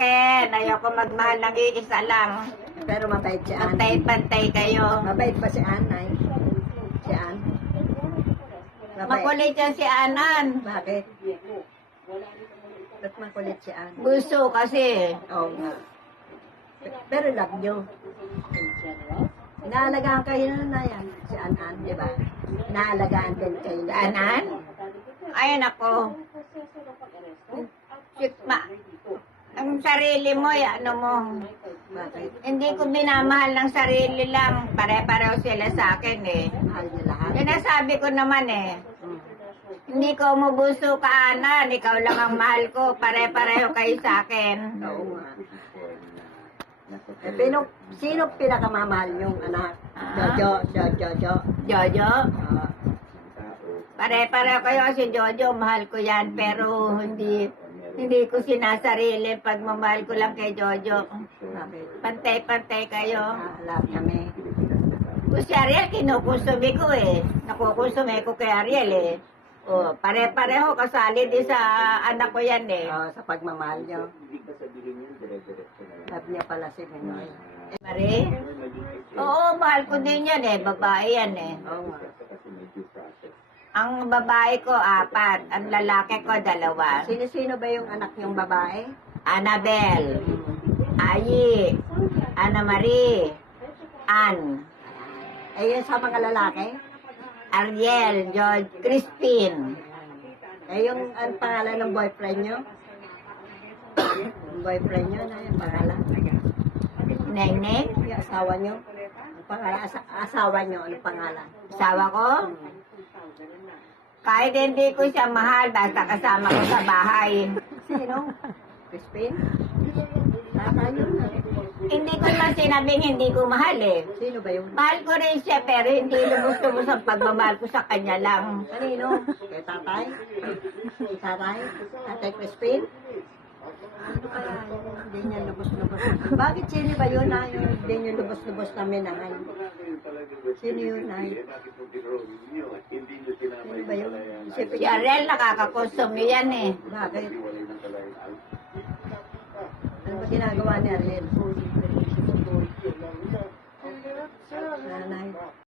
akin. Ayoko magmahal ng iisa lang. Pero mabait si Ann. Pantay-pantay kayo. Mabait pa si Ann, ay. Si Ann. Mabait. Makulit yan si Anan. Bakit? Ba't makulit si Ann? Gusto kasi. Oo nga. Pero love nyo. Inaalagaan kayo na yan. Si Ann, di ba? Inaalagaan din kayo na. Anan? Ay, nako. Ang sarili mo, ano mo. Bakit? Hindi ko minamahal ng sarili lang. Pare-pareho sila sa akin eh. Mahal niyo lahat. Sinasabi ko naman eh. Mm. Hindi ko umubuso ka, Anan. Ikaw lang ang mahal ko. Pare-pareho kayo sa akin. Oo nga. Sino pinakamamahal yung anak? Jojo. Jojo? Ah, Pare-pareho kayo kasi Jojo, mahal ko yan. Pero hindi ko sinasarili. Pagmamahal ko lang kay Jojo. bakit? Pantay-pantay kayo. Lahat kami. Kung si Ariel, kinukusumi ko eh. Nakukusumi ko kay Ariel eh. O, pare-pareho kasali din sa anak ko yan eh. Sa pagmamahal nyo. Love niya pala si Minoy. Mari? Oo, mahal ko din yan eh. Babae yan eh. Oo nga. Ang babae ko, 4. Ang lalaki ko, 2. Sino-sino ba yung anak niyong babae? Annabel, Ayi, Ana Marie, Ann, Yun sa mga lalaki? Ariel, George, Crispin. Yung ang pangalan ng boyfriend nyo? Yung boyfriend nyo, na yung pangalan? Nene, Yung asawa nyo? Ang pangalan, asawa nyo, anong pangalan? asawa ko. Kahit hindi ko siya mahal, basta kasama ko sa bahay. Sino? Crispin? Tayo na. Hindi ko naman sinabing hindi ko mahal eh. Sino ba yun? Mahal ko rin siya, pero hindi lubos-lubos ang pagmamahal ko sa kanya lang. Kanino? Kay tatay? Tatay? Tatay Crispin? Ano kaya yun? Hindi niya lubos-lubos. Bakit sino ba yun na yung hindi niya lubos-lubos na minahan? Sino yun na yun? Sino ba yun? Isipin Si Ariel, nakakakonsumi yan eh. Bakit? Ano ba ginagawa ni Ariel? Nanay.